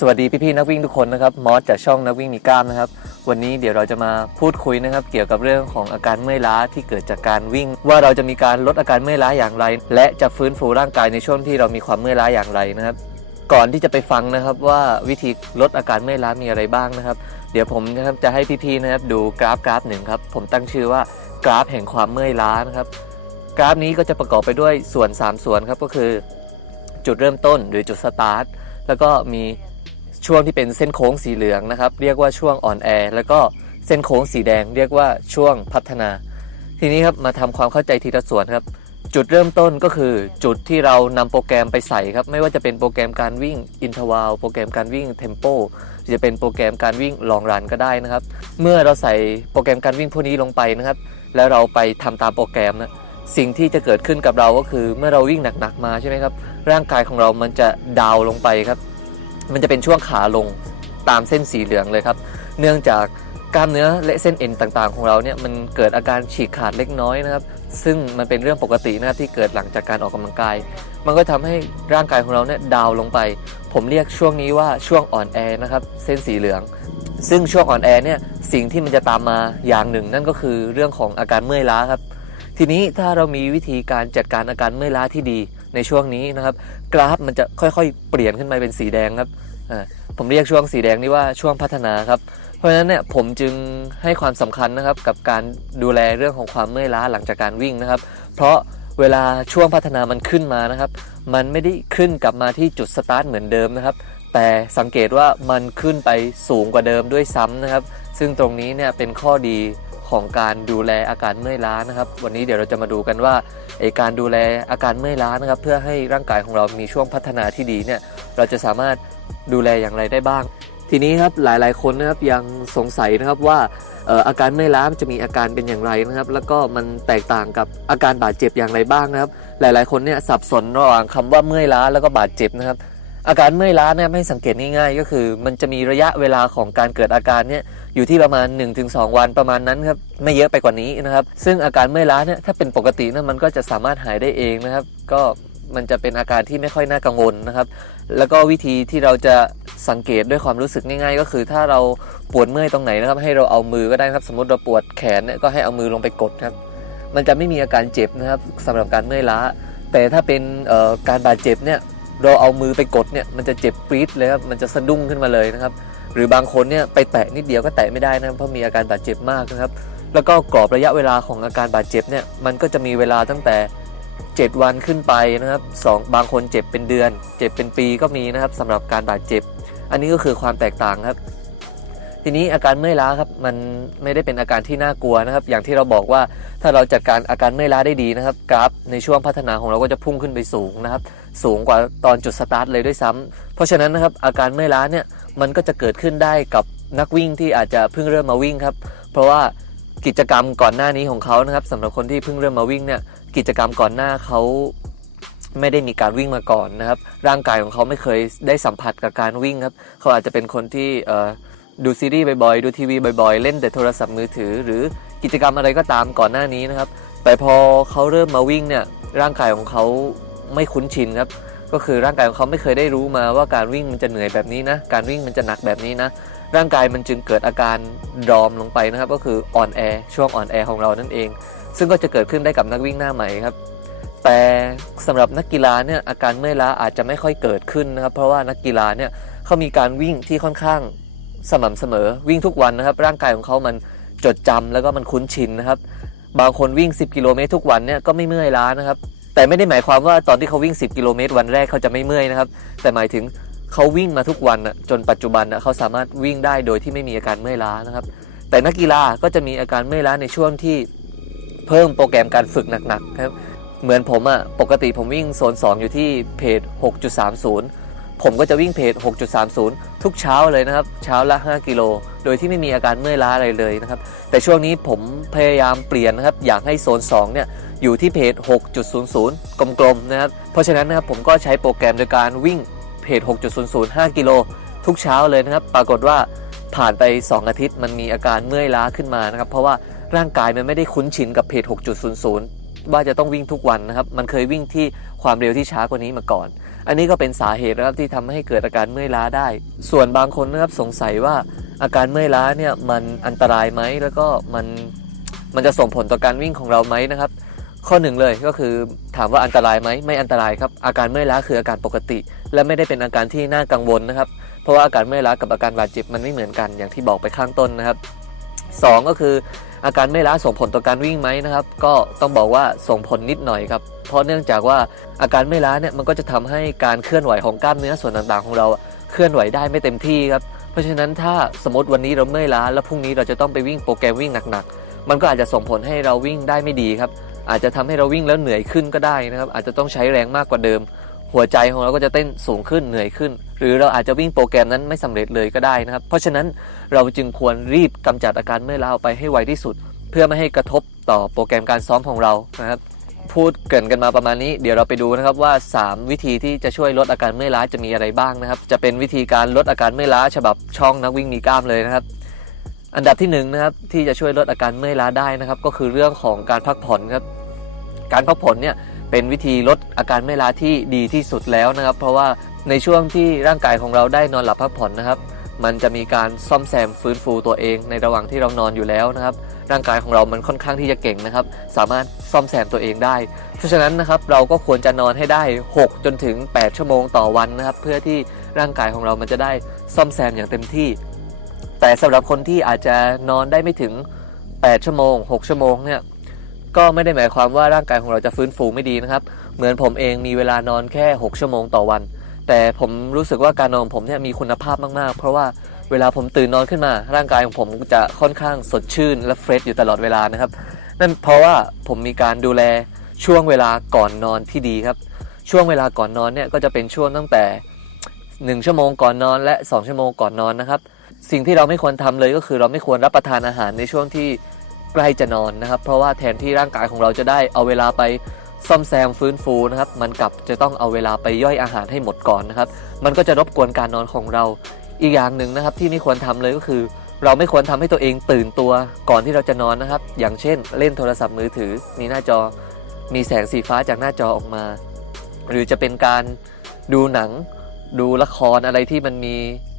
สวัสดีพี่ๆนักวิ่งทุกคนนะครับมอสจากช่องนักวิ่งมีกล้ามนะครับ วันนี้เดี๋ยวเราจะมาพูดคุยนะครับ เกี่ยวกับเรื่องของอาการเมื่อยล้าที่เกิดจากการวิ่ง ว่าเราจะมีการลดอาการเมื่อยล้าอย่างไร และจะฟื้นฟูร่างกายในช่วงที่เรามีความเมื่อยล้าอย่างไรนะครับ ก่อนที่จะไปฟังนะครับว่าวิธีลดอาการเมื่อยล้ามีอะไรบ้างนะครับ เดี๋ยวผมนะครับจะให้พี่ๆนะครับดูกราฟกราฟหนึ่งครับผมตั้งชื่อว่ากราฟแห่งความเมื่อยล้านะครับ กราฟนี้ก็จะประกอบไปด้วยส่วน 3 ส่วนครับก็คือ จุดเริ่มต้นหรือจุดสตาร์ทแล้วก็มี ช่วงที่เป็นเส้นโค้งสีเหลืองนะครับ เรียกว่าช่วงอ่อนแอ แล้วก็เส้นโค้งสีแดง เรียกว่าช่วงพัฒนา ทีนี้ครับมาทำความเข้าใจทีละส่วนครับ จุดเริ่มต้นก็คือจุดที่เรานำโปรแกรมไปใส่ครับ ไม่ว่าจะเป็นโปรแกรมการวิ่งอินทวาลโปรแกรมการวิ่งเทมโปหรือจะเป็นโปรแกรมการวิ่งลองรันก็ได้นะครับ เมื่อเราใส่โปรแกรมการวิ่งพวกนี้ลงไปนะครับ แล้วเราไปทำตามโปรแกรมนะสิ่งที่จะเกิดขึ้นกับเราก็คือเมื่อเราวิ่งหนักๆมาใช่ไหมครับ ร่างกายของเรามันจะดาวลงไปครับ มันจะเป็นช่วงขาลงตามเส้นสีเหลืองเลยครับ เนื่องจากกล้ามเนื้อและเส้นเอ็นต่างๆ ของเราเนี่ยมันเกิดอาการฉีกขาดเล็กน้อยนะครับ ซึ่งมันเป็นเรื่องปกตินะที่เกิดหลังจากการออกกำลังกาย มันก็ทำให้ร่างกายของเราเนี่ยดาวลงไป ผมเรียกช่วงนี้ว่าช่วงอ่อนแอนะครับเส้นสีเหลือง ซึ่งช่วงอ่อนแอเนี่ยสิ่งที่มันจะตามมาอย่างหนึ่ง นั่นก็คือเรื่องของอาการเมื่อยล้าครับ ทีนี้ถ้าเรามีวิธีการจัดการอาการเมื่อยล้าที่ดี ในช่วงนี้นะครับ กราฟมันจะค่อยๆ เปลี่ยนขึ้นมาเป็นสีแดงครับผมเรียกช่วงสีแดงนี่ว่าช่วงพัฒนาครับเพราะฉะนั้นเนี่ยผมจึงให้ความสำคัญนะครับกับการดูแลเรื่องของความเมื่อยล้าหลังจากการวิ่งนะครับ เพราะเวลาช่วงพัฒนามันขึ้นมานะครับ มันไม่ได้ขึ้นกลับมาที่จุดสตาร์ทเหมือนเดิมนะครับ แต่สังเกตว่ามันขึ้นไปสูงกว่าเดิมด้วยซ้ำนะครับ ซึ่งตรงนี้เนี่ยเป็นข้อดี ของการดูแลอาการเมื่อยล้านะครับ วันนี้เดี๋ยวเราจะมาดูกันว่าไอการดูแลอาการเมื่อยล้านะครับ เพื่อให้ร่างกายของเรามีช่วงพัฒนาที่ดีเนี่ยเราจะสามารถดูแลอย่างไรได้บ้าง ทีนี้ครับหลายๆคนนะครับยังสงสัยนะครับว่าอาการเมื่อยล้าจะมีอาการเป็นอย่างไรนะครับ แล้วก็มันแตกต่างกับอาการบาดเจ็บอย่างไรบ้างนะครับ หลายๆ คนเนี่ยสับสนระหว่างคำว่าเมื่อยล้าแล้วก็บาดเจ็บนะครับ อาการเมื่อยล้าเนี่ยไม่สังเกตง่ายๆ ก็คือ มันจะมีระยะเวลาของการเกิดอาการเนี่ยอยู่ที่ประมาณ 1-2 วันประมาณนั้นครับไม่เยอะไปกว่านี้นะครับ ซึ่งอาการเมื่อยล้าเนี่ยถ้าเป็นปกตินะมันก็จะสามารถหายได้เองนะครับ ก็มันจะเป็นอาการที่ไม่ค่อยน่ากังวลนะครับ แล้วก็วิธีที่เราจะสังเกตด้วยความรู้สึกง่ายๆ ก็คือถ้าเราปวดเมื่อยตรงไหนนะครับ ให้เราเอามือก็ได้ครับ สมมติเราปวดแขนเนี่ยก็ให้เอามือลงไปกดครับ มันจะไม่มีอาการเจ็บนะครับสำหรับการเมื่อยล้า แต่ถ้าเป็นการบาดเจ็บเนี่ย เราเอามือไปกดเนี่ยมันจะเจ็บปรี๊ดเลยครับมันจะสะดุ้งขึ้นมาเลยนะครับ หรือบางคนเนี่ยไปแตะนิดเดียวก็แตะไม่ได้นะเพราะมีอาการบาดเจ็บมากนะครับ แล้วก็กรอบระยะเวลาของอาการบาดเจ็บเนี่ยมันก็จะมีเวลาตั้งแต่ 7 วันขึ้นไปนะครับสองบางคนเจ็บเป็นเดือน เจ็บเป็นปีก็มีนะครับสำหรับการบาดเจ็บ อันนี้ก็คือความแตกต่างครับ ทีนี้อาการเมื่อยล้าครับมันไม่ได้เป็นอาการที่น่ากลัวนะครับ อย่างที่เราบอกว่าถ้าเราจัดการอาการเมื่อยล้าได้ดีนะครับ กราฟในช่วงพัฒนาของเราก็จะพุ่งขึ้นไปสูงนะครับ สูงกว่าตอนจุดสตาร์ทเลยด้วยซ้ำเพราะฉะนั้นนะครับอาการเมื่อยล้าเนี่ยมันก็จะเกิดขึ้นได้กับนักวิ่งที่อาจจะเพิ่งเริ่มมาวิ่งครับ เพราะว่ากิจกรรมก่อนหน้านี้ของเขานะครับสำหรับคนที่เพิ่งเริ่มมาวิ่งเนี่ยกิจกรรมก่อนหน้าเขาไม่ได้มีการวิ่งมาก่อนนะครับ ร่างกายของเขาไม่เคยได้สัมผัสกับการวิ่งครับ เขาอาจจะเป็นคนที่ดูซีรีส์บ่อยๆ ดูทีวีบ่อยๆ เล่นแต่โทรศัพท์มือถือ หรือกิจกรรมอะไรก็ตามก่อนหน้านี้นะครับ แต่พอเขาเริ่มมาวิ่งเนี่ยร่างกายของเขา ไม่คุ้นชินครับก็คือร่างกายของเขาไม่เคยได้รู้มาว่าการวิ่งมันจะเหนื่อยแบบนี้นะ การวิ่งมันจะหนักแบบนี้นะ ร่างกายมันจึงเกิดอาการดอมลงไปนะครับ ก็คืออ่อนแอช่วงอ่อนแอของเรานั่นเอง ซึ่งก็จะเกิดขึ้นได้กับนักวิ่งหน้าใหม่ครับ แต่สำหรับนักกีฬาเนี่ยอาการเมื่อยล้าอาจจะไม่ค่อยเกิดขึ้นนะครับ เพราะว่านักกีฬาเนี่ยเขามีการวิ่งที่ค่อนข้างสม่ำเสมอ วิ่งทุกวันนะครับ ร่างกายของเขามันจดจำแล้วก็มันคุ้นชินนะครับ บางคนวิ่ง 10 กิโลเมตรทุกวันเนี่ยก็ไม่เมื่อยล้านะครับ แต่ไม่ได้หมายความว่าตอนที่เขาวิ่ง 10 กิโลเมตรวันแรกเขาจะไม่เมื่อยนะครับ แต่หมายถึงเขาวิ่งมาทุกวันจนปัจจุบันเขาสามารถวิ่งได้โดยที่ไม่มีอาการเมื่อยล้านะครับ แต่นักกีฬาก็จะมีอาการเมื่อยล้าในช่วงที่เพิ่มโปรแกรมการฝึกหนักๆครับเหมือนผมอะ่ะปกติผมวิ่งโซน 2 อยู่ที่เพจ 6.30 ผมก็จะวิ่งเพจ 6.30 ทุกเช้าเลยนะครับ เช้าละ 5 กิโล โดยที่ไม่มีอาการเมื่อยล้าอะไรเลยนะครับ แต่ช่วงนี้ผมพยายามเปลี่ยนนะครับ อยากให้โซน 2 เนี่ย อยู่ที่เพจ 6.00 กลมๆนะครับเพราะฉะนั้นนะครับผมก็ใช้โปรแกรมโดยการวิ่งเพจ 6.00 5 กิโลทุกเช้าเลยนะครับ ปรากฏว่าผ่านไป 2 อาทิตย์มันมีอาการเมื่อยล้าขึ้นมานะครับ เพราะว่าร่างกายมันไม่ได้คุ้นชินกับเพจ 6.00 ว่าจะต้องวิ่งทุกวันนะครับ มันเคยวิ่งที่ความเร็วที่ช้ากว่านี้มาก่อน อันนี้ก็เป็นสาเหตุนะครับที่ทำให้เกิดอาการเมื่อยล้าได้ ส่วนบางคนนะครับสงสัยว่าอาการเมื่อยล้าเนี่ยมันอันตรายไหมแล้วก็มันมันจะส่งผลต่อการวิ่งของเราไหมนะครับ ข้อหนึ่งเลยก็คือถามว่าอันตรายไหมไม่อันตรายครับ อาการเมื่อยล้าคืออาการปกติ และไม่ได้เป็นอาการที่น่ากังวลนะครับ เพราะว่าอาการเมื่อยล้ากับอาการบาดเจ็บมันไม่เหมือนกันอย่างที่บอกไปข้างต้นนะครับสองก็คืออาการเมื่อยล้าส่งผลต่อการวิ่งไหมนะครับ ก็ต้องบอกว่าส่งผลนิดหน่อยครับ เพราะเนื่องจากว่าอาการเมื่อยล้าเนี่ยมันก็จะทำให้การเคลื่อนไหวของกล้ามเนื้อส่วนต่างๆ ของเราเคลื่อนไหวได้ไม่เต็มที่ครับเพราะฉะนั้นถ้าสมมติวันนี้เราเมื่อยล้าแล้วพรุ่งนี้เราจะต้องไปวิ่งโปรแกรมวิ่งหนักๆมันก็อาจจะส่งผลให้เราวิ่งได้ไม่ดีครับ อาจจะทำให้เราวิ่งแล้วเหนื่อยขึ้นก็ได้นะครับ อาจจะต้องใช้แรงมากกว่าเดิม หัวใจของเราก็จะเต้นสูงขึ้นเหนื่อยขึ้น หรือเราอาจจะวิ่งโปรแกรมนั้นไม่สำเร็จเลยก็ได้นะครับ เพราะฉะนั้นเราจึงควรรีบกำจัดอาการเมื่อยล้าออกไปให้ไวที่สุด เพื่อไม่ให้กระทบต่อโปรแกรมการซ้อมของเรานะครับพูดเกินกันมาประมาณนี้ เดี๋ยวเราไปดูนะครับว่า 3 วิธีที่จะช่วยลดอาการเมื่อยล้าจะมีอะไรบ้างนะครับ จะเป็นวิธีการลดอาการเมื่อยล้า ฉบับช่องนักวิ่งมีกล้ามเลยนะครับ อันดับที่หนึ่งนะครับที่จะช่วยลดอาการเมื่อยล้าได้นะครับ ก็คือเรื่องของการพักผ่อนครับ การพักผ่อนเนี่ยเป็นวิธีลดอาการเมื่อยล้าที่ดีที่สุดแล้วนะครับ เพราะว่าในช่วงที่ร่างกายของเราได้นอนหลับพักผ่อนนะครับ มันจะมีการซ่อมแซมฟื้นฟูตัวเองในระหว่างที่เรานอนอยู่แล้วนะครับ ร่างกายของเรามันค่อนข้างที่จะเก่งนะครับ สามารถซ่อมแซมตัวเองได้ เพราะฉะนั้นนะครับเราก็ควรจะนอนให้ได้ 6 จนถึง 8 ชั่วโมงต่อวันนะครับ เพื่อที่ร่างกายของเรามันจะได้ซ่อมแซมอย่างเต็มที่ แต่สำหรับคนที่อาจจะนอนได้ไม่ถึง 8 ชั่วโมง 6 ชั่วโมงเนี่ย ก็ไม่ได้หมายความว่าร่างกายของเราจะฟื้นฟูไม่ดีนะครับ เหมือนผมเองมีเวลานอนแค่ 6 ชั่วโมงต่อวัน แต่ผมรู้สึกว่าการนอนของผมเนี่ยมีคุณภาพมากๆ เพราะว่าเวลาผมตื่นนอนขึ้นมา ร่างกายของผมจะค่อนข้างสดชื่นและเฟรชอยู่ตลอดเวลานะครับ นั่นเพราะว่าผมมีการดูแลช่วงเวลาก่อนนอนที่ดีครับ ช่วงเวลาก่อนนอนเนี่ยก็จะเป็นช่วงตั้งแต่ 1 ชั่วโมงก่อนนอนและ 2 ชั่วโมงก่อนนอนนะครับ สิ่งที่เราไม่ควรทำเลยก็คือเราไม่ควรรับประทานอาหารในช่วงที่ ใกล้จะนอนนะครับ เพราะว่าแทนที่ร่างกายของเราจะได้เอาเวลาไปซ่อมแซมฟื้นฟูนะครับ มันกลับจะต้องเอาเวลาไปย่อยอาหารให้หมดก่อนนะครับ มันก็จะรบกวนการนอนของเรา อีกอย่างหนึ่งนะครับที่ไม่ควรทำเลยก็คือ เราไม่ควรทำให้ตัวเองตื่นตัวก่อนที่เราจะนอนนะครับ อย่างเช่น เล่นโทรศัพท์มือถือ มีหน้าจอ มีแสงสีฟ้าจากหน้าจอออกมา หรือจะเป็นการดูหนัง ดูละครอะไรที่มันมี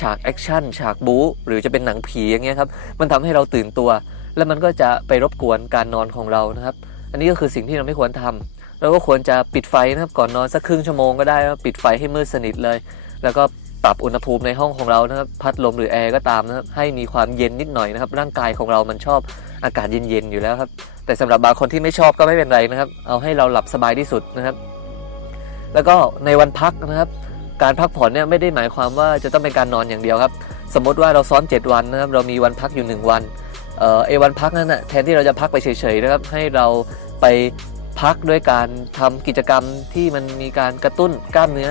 ฉากแอคชั่นฉากบู๊หรือจะเป็นหนังผีอย่างเงี้ยครับ มันทำให้เราตื่นตัว แล้วมันก็จะไปรบกวนการนอนของเรานะครับ อันนี้ก็คือสิ่งที่เราไม่ควรทำเราก็ควรจะปิดไฟนะครับก่อนนอนสักครึ่งชั่วโมงก็ได้ปิดไฟให้มืดสนิทเลย แล้วก็ปรับอุณหภูมิในห้องของเรานะครับพัดลมหรือแอร์ก็ตามนะครับให้มีความเย็นนิดหน่อยนะครับ ร่างกายของเรามันชอบอากาศเย็นๆอยู่แล้วครับ แต่สำหรับบางคนที่ไม่ชอบก็ไม่เป็นไรนะครับ เอาให้เราหลับสบายที่สุดนะครับ แล้วก็ในวันพักนะครับ การพักผ่อนเนี่ยไม่ได้หมายความว่าจะต้องเป็นการนอนอย่างเดียวครับ สมมติว่าเราซ้อม 7 วันนะครับเรามีวันพักอยู่ 1 วัน เอวันพักนั้นนะแทนที่เราจะพักไปเฉยๆนะครับให้เราไปพักด้วยการทำกิจกรรมที่มันมีการกระตุ้นกล้ามเนื้อ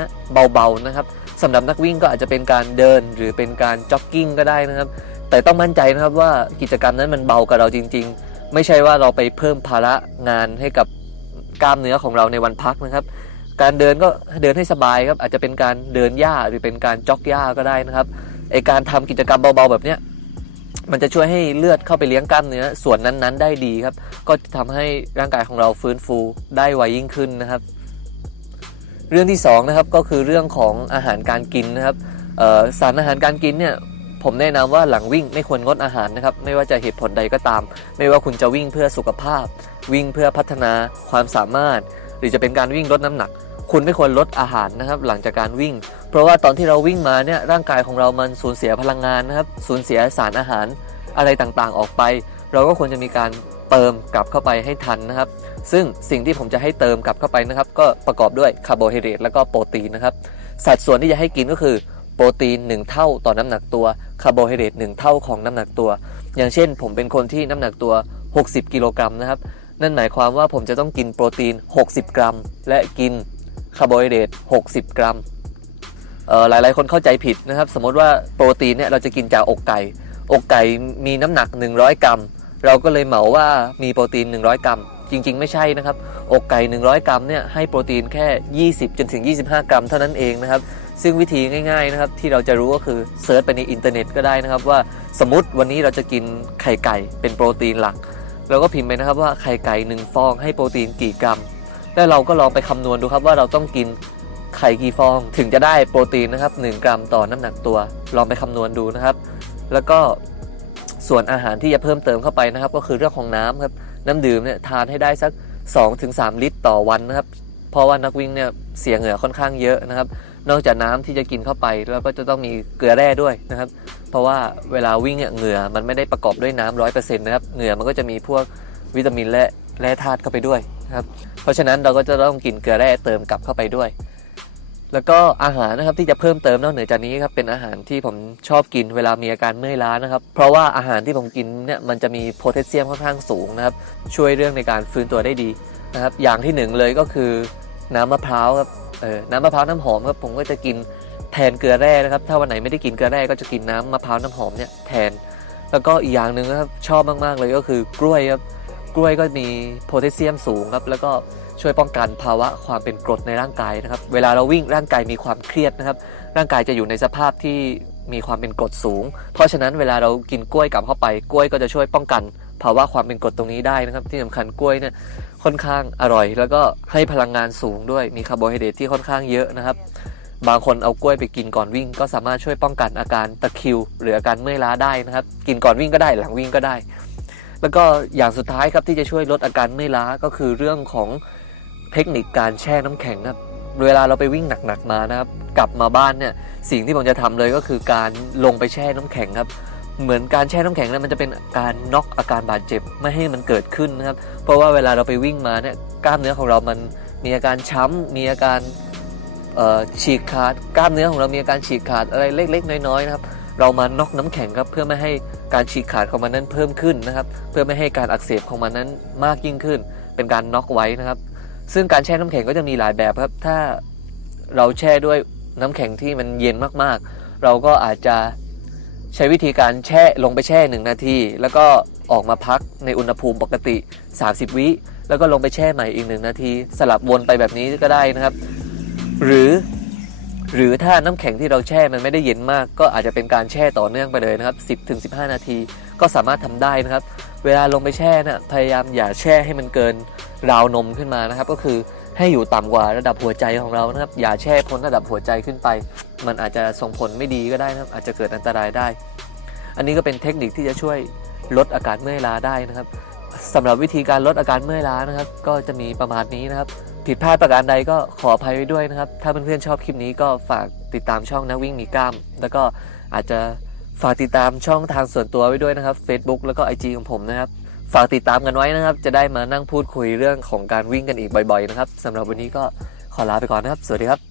เบาๆนะครับสำหรับนักวิ่งก็อาจจะเป็นการเดินหรือเป็นการจ็อกกิ้งก็ได้นะครับ แต่ต้องมั่นใจนะครับว่ากิจกรรมนั้นมันเบากับเราจริง ๆ ไม่ใช่ว่าเราไปเพิ่มภาระงานให้กับกล้ามเนื้อของเราในวันพักนะครับ การเดินก็เดินให้สบายครับอาจจะเป็นการเดินหญ้าหรือเป็นการจ็อกหญ้าก็ได้นะครับไอการทำกิจกรรมเบาๆแบบเนี้ย มันจะช่วยให้เลือดเข้าไปเลี้ยงกล้ามเนื้อส่วนนั้นๆ ได้ดีครับ ก็จะทำให้ร่างกายของเราฟื้นฟูได้ไวยิ่งขึ้นนะครับ เรื่องที่สองนะครับก็คือเรื่องของอาหารการกินนะครับสารอาหารการกินเนี่ยผมแนะนำว่าหลังวิ่งไม่ควรงดอาหารนะครับ ไม่ว่าจะเหตุผลใดก็ตาม ไม่ว่าคุณจะวิ่งเพื่อสุขภาพ วิ่งเพื่อพัฒนาความสามารถ หรือจะเป็นการวิ่งลดน้ำหนัก คุณไม่ควรลดอาหารนะครับหลังจากการวิ่ง เพราะว่าตอนที่เราวิ่งมาเนี่ยร่างกายของเรามันสูญเสียพลังงานนะครับสูญเสียสารอาหารอะไรต่างๆออกไป เราก็ควรจะมีการเติมกลับเข้าไปให้ทันนะครับ ซึ่งสิ่งที่ผมจะให้เติมกลับเข้าไปนะครับ ก็ประกอบด้วยคาร์โบไฮเดรตและก็โปรตีนนะครับ สัดส่วนที่จะให้กินก็คือโปรตีน 1 เท่าต่อน้ำหนักตัวคาร์โบไฮเดรต1เท่าของน้ำหนักตัว อย่างเช่น ผมเป็นคนที่น้ำหนักตัว 60 กิโลกรัมนะครับ นั่นหมายความว่าผมจะต้องกินโปรตีน 60 กรัม และกิน คาร์โบไฮเดรต60 กรัมเอ่อหลายๆคนเข้าใจผิดนะครับ สมมติว่าโปรตีนเนี่ยเราจะกินจากอกไก่ อกไก่มีน้ำหนัก 100 กรัม เราก็เลยเหมาว่ามีโปรตีน 100 กรัม จริง ๆ ไม่ใช่นะครับ อกไก่ 100 กรัมเนี่ยให้โปรตีนแค่ 20 จนถึง 25 กรัมเท่านั้นเองนะครับ ซึ่งวิธีง่าย ๆ นะครับ ที่เราจะรู้ก็คือเซิร์ชไปในอินเทอร์เน็ตก็ได้นะครับ ว่าสมมติวันนี้เราจะกินไข่ไก่เป็นโปรตีนหลักเราก็พิมพ์ไปนะครับว่าไข่ไก่หนึ่งฟองให้โปรตีนกี่กรัม แล้วเราก็ลองไปคำนวณดูครับว่าเราต้องกินไข่กี่ฟองถึงจะได้โปรตีนนะครับ1กรัมต่อน้ำหนักตัว ลองไปคำนวณดูนะครับ แล้วก็ส่วนอาหารที่จะเพิ่มเติมเข้าไปนะครับ ก็คือเรื่องของน้ำครับน้ำดื่มเนี่ยทานให้ได้สัก 2-3 ลิตรต่อวันนะครับ เพราะว่านักวิ่งเนี่ยเสียเหงื่อค่อนข้างเยอะนะครับ นอกจากน้ำที่จะกินเข้าไปแล้วก็จะต้องมีเกลือแร่ด้วยนะครับ เพราะว่าเวลาวิ่งเนี่ยเหงื่อมันไม่ได้ประกอบด้วยน้ำร้อยเปอร์เซ็นต์นะครับเหงื่อมันก็จะมีพวกวิตามินและ แร่ธาตุเข้าไปด้วยนะครับ เพราะฉะนั้นเราก็จะต้องกินเกลือแร่เติมกลับเข้าไปด้วย แล้วก็อาหารนะครับที่จะเพิ่มเติมนอกเหนือจากนี้ครับเป็นอาหารที่ผมชอบกินเวลามีอาการเมื่อยล้านะครับ เพราะว่าอาหารที่ผมกินเนี่ยมันจะมีโพแทสเซียมค่อนข้างสูงนะครับ ช่วยเรื่องในการฟื้นตัวได้ดีนะครับ อย่างที่หนึ่งเลยก็คือน้ำมะพร้าวครับเออน้ำมะพร้าวน้ำหอมครับผมก็จะกินแทนเกลือแร่นะครับ ถ้าวันไหนไม่ได้กินเกลือแร่ก็จะกินน้ำมะพร้าวน้ำหอมเนี่ยแทน แล้วก็อีกอย่างหนึ่งนะครับชอบมากๆเลยก็คือกล้วยครับ กล้วยก็มีโพแทสเซียมสูงครับแล้วก็ช่วยป้องกันภาวะความเป็นกรดในร่างกายนะครับ เวลาเราวิ่งร่างกายมีความเครียดนะครับ ร่างกายจะอยู่ในสภาพที่มีความเป็นกรดสูง เพราะฉะนั้นเวลาเรากินกล้วยกลับเข้าไป กล้วยก็จะช่วยป้องกันภาวะความเป็นกรดตรงนี้ได้นะครับ ที่สำคัญกล้วยเนี่ยค่อนข้างอร่อย แล้วก็ให้พลังงานสูงด้วยมีคาร์โบไฮเดรตที่ค่อนข้างเยอะนะครับ บางคนเอากล้วยไปกินก่อนวิ่ง ก็สามารถช่วยป้องกันอาการตะคริว หรืออาการเมื่อยล้าได้นะครับ กินก่อนวิ่งก็ได้หลังวิ่งก็ได้ แล้วก็อย่างสุดท้ายครับที่จะช่วยลดอาการเมื่อยล้าก็คือเรื่องของเทคนิคการแช่น้ำแข็งครับเวลาเราไปวิ่งหนักๆมานะครับ กลับมาบ้านเนี่ยสิ่งที่ผมจะทำเลยก็คือการลงไปแช่น้ำแข็งครับ เหมือนการแช่น้ำแข็งเนี่ยมันจะเป็นการน็อกอาการบาดเจ็บไม่ให้มันเกิดขึ้นนะครับ เพราะว่าเวลาเราไปวิ่งมาเนี่ยกล้ามเนื้อของเรามันมีอาการช้ำมีอาการฉีกขาดกล้ามเนื้อของเรามีอาการฉีกขาดอะไรเล็ก ๆ น้อยๆนะครับ เรามาน็อกน้ำแข็งครับเพื่อไม่ให้ การฉีกขาดของมันนั้นเพิ่มขึ้นนะครับ เพื่อไม่ให้การอักเสบของมันนั้นมากยิ่งขึ้น เป็นการน็อกไว้นะครับ ซึ่งการแช่น้ำแข็งก็จะมีหลายแบบครับ ถ้าเราแช่ด้วยน้ำแข็งที่มันเย็นมากๆ เราก็อาจจะใช้วิธีการแช่ลงไปแช่ 1 นาที แล้วก็ออกมาพักในอุณหภูมิปกติ 30 วิแล้วก็ลงไปแช่ใหม่อีก 1 นาที สลับวนไปแบบนี้ก็ได้นะครับ หรือ หรือถ้าน้ำแข็งที่เราแช่มันไม่ได้เย็นมาก ก็อาจจะเป็นการแช่ต่อเนื่องไปเลยนะครับ 10ถึง15 นาที ก็สามารถทำได้นะครับ เวลาลงไปแช่นะพยายามอย่าแช่ให้มันเกินราวนมขึ้นมานะครับ ก็คือให้อยู่ต่ำกว่าระดับหัวใจของเรานะครับ อย่าแช่พ้นระดับหัวใจขึ้นไป มันอาจจะส่งผลไม่ดีก็ได้นะครับ อาจจะเกิดอันตรายได้ อันนี้ก็เป็นเทคนิคที่จะช่วยลดอาการเมื่อยล้าได้นะครับสำหรับวิธีการลดอาการเมื่อยล้านะครับ ก็จะมีประมาณนี้นะครับ ผิดพลาดประการใดก็ขออภัยไว้ด้วยนะครับ ถ้าเพื่อนๆชอบคลิปนี้ก็ฝากติดตามช่องนักวิ่งมีกล้าม แล้วก็อาจจะฝากติดตามช่องทางส่วนตัวไว้ด้วยนะครับ Facebook แล้วก็ IG ของผมนะครับ ฝากติดตามกันไว้นะครับ จะได้มานั่งพูดคุยเรื่องของการวิ่งกันอีกบ่อย ๆ นะครับสำหรับวันนี้ก็ขอลาไปก่อนนะครับ สวัสดีครับ